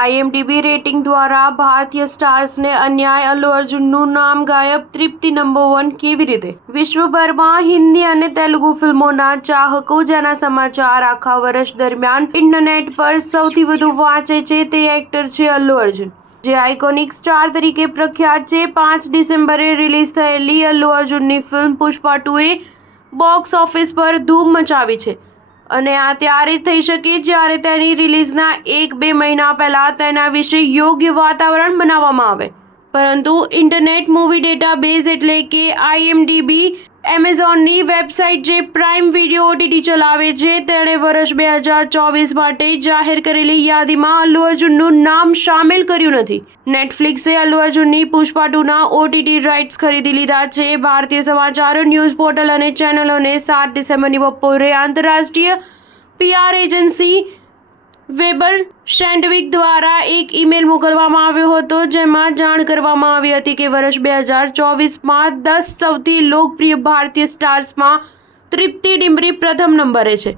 આઈએમડીબી rating દ્વારા ભારતીય સ્ટાર્સને અન્યાય, અલ્લુ અર્જુનનું નામ ગાયબ, તૃપ્તિ નંબર 1 કેવી રીતે? વિશ્વભરમાં હિન્દી અને તેલુગુ ફિલ્મોના ચાહકો જેના સમાચાર આખા વર્ષ દરમિયાન ઇન્ટરનેટ પર સૌથી વધુ વાંચે છે તે એક્ટર છે અલ્લુ અર્જુન, જે આઇકોનિક સ્ટાર તરીકે પ્રખ્યાત છે. 5 ડિસેમ્બરે રિલીઝ થયેલી અલ્લુ અર્જુનની ફિલ્મ પુષ્પા 2એ બોક્સ ઓફિસ પર ધૂમ મચાવી છે. અને આ ત્યારે જ થઈ શકે જ્યારે તેની રિલીઝના 1-2 મહિના પહેલા તેના વિશે યોગ્ય વાતાવરણ બનાવવામાં આવે. પરંતુ ઇન્ટરનેટ મૂવી ડેટાબેઝ એટલે કે આઈએમડીબી, એમેઝોનની વેબસાઇટ જે પ્રાઇમ વિડીયો ઓટીટી ચલાવે છે, તેણે વર્ષ 2024 માટે જાહેર કરેલી યાદીમાં અલ્લુ અર્જુનનું નામ સામેલ કર્યું નથી. નેટફ્લિક્સે અલ્લુ અર્જુનની પુષ્પા 2ના ઓટીટી રાઇટ્સ ખરીદી લીધા છે. ભારતીય સમાચાર, ન્યૂઝ પોર્ટલ અને ચેનલોને 7 ડિસેમ્બરની બપોરે આંતરરાષ્ટ્રીય પીઆર એજન્સી વેબર સેન્ડવિક દ્વારા એક ઈમેલ મોકલવામાં આવ્યો હતો, જેમાં જાણ કરવામાં આવી હતી કે વર્ષ 2024માં 10 સૌથી લોકપ્રિય ભારતીય સ્ટાર્સમાં તૃપ્તિ ડિમ્રી પ્રથમ નંબરે છે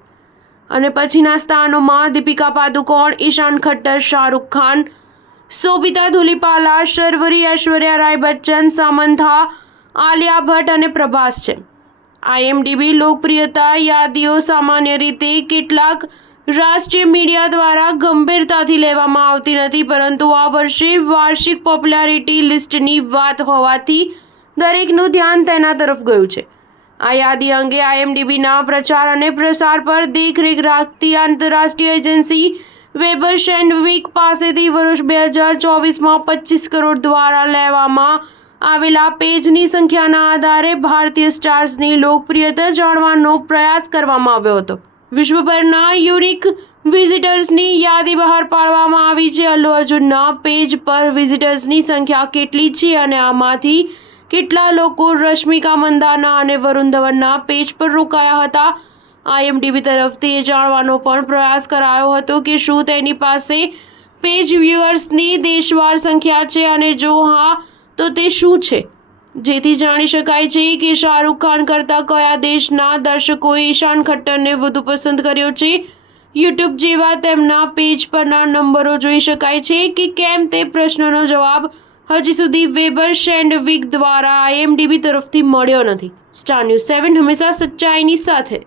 અને પછીના સ્થાનોમાં દીપિકા પાદુકોણ, ઈશાન ખટ્ટર, શાહરૂખ ખાન, શોભિતા ધુલીપાલા, શર્વરી, ઐશ્વર્યા રાય બચ્ચન, સામંથા, આલિયા ભટ્ટ અને પ્રભાસ છે. આઈએમડીબી લોકપ્રિયતા યાદીઓ સામાન્ય રીતે કેટલાક રાષ્ટ્રીય મીડિયા દ્વારા ગંભીરતાથી લેવામાં આવતી નથી, પરંતુ આ વર્ષે વાર્ષિક પોપ્યુલારિટી લિસ્ટની વાત હોવાથી દરેકનું ધ્યાન તેના તરફ ગયું છે. આ યાદી અંગે આઈએમડીબીના પ્રચાર અને પ્રસાર પર દેખરેખ રાખતી આંતરરાષ્ટ્રીય એજન્સી વેબર સેન્ડવિક પાસેથી વર્ષ 2024માં 25 કરોડ દ્વારા લેવામાં આવેલા પેજની સંખ્યાના આધારે ભારતીય સ્ટાર્સની લોકપ્રિયતા જાણવાનો પ્રયાસ કરવામાં આવ્યો હતો. વિશ્વભરના યુનિક વિઝિટર્સની યાદી બહાર પાડવામાં આવી છે. અલ્લુ અર્જુનના પેજ પર વિઝિટર્સની સંખ્યા કેટલી છે અને આમાંથી કેટલા લોકો રશ્મિકા મંદાના અને વરુણ ધવનના પેજ પર રોકાયા હતા? આઈએમડીબી તરફથી એ જાણવાનો પણ પ્રયાસ કરાયો હતો કે શું તેની પાસે પેજ વ્યુઅર્સની દેશવાર સંખ્યા છે અને જો હા તો તે શું છે, જેથી જાણી શકાય છે કે શાહરૂખ ખાન કરતાં કયા દેશના દર્શકોએ ઈશાન ખટ્ટરને વધુ પસંદ કર્યો છે. યુટ્યુબ જેવા તેમના પેજ પરના નંબરો જોઈ શકાય છે કે કેમ તે પ્રશ્નનો જવાબ હજી સુધી વેબર સેન્ડવિક દ્વારા આઈએમડીબી તરફથી મળ્યો નથી. સ્ટાર ન્યૂઝ 7 હંમેશા સચ્ચાઈની સાથે.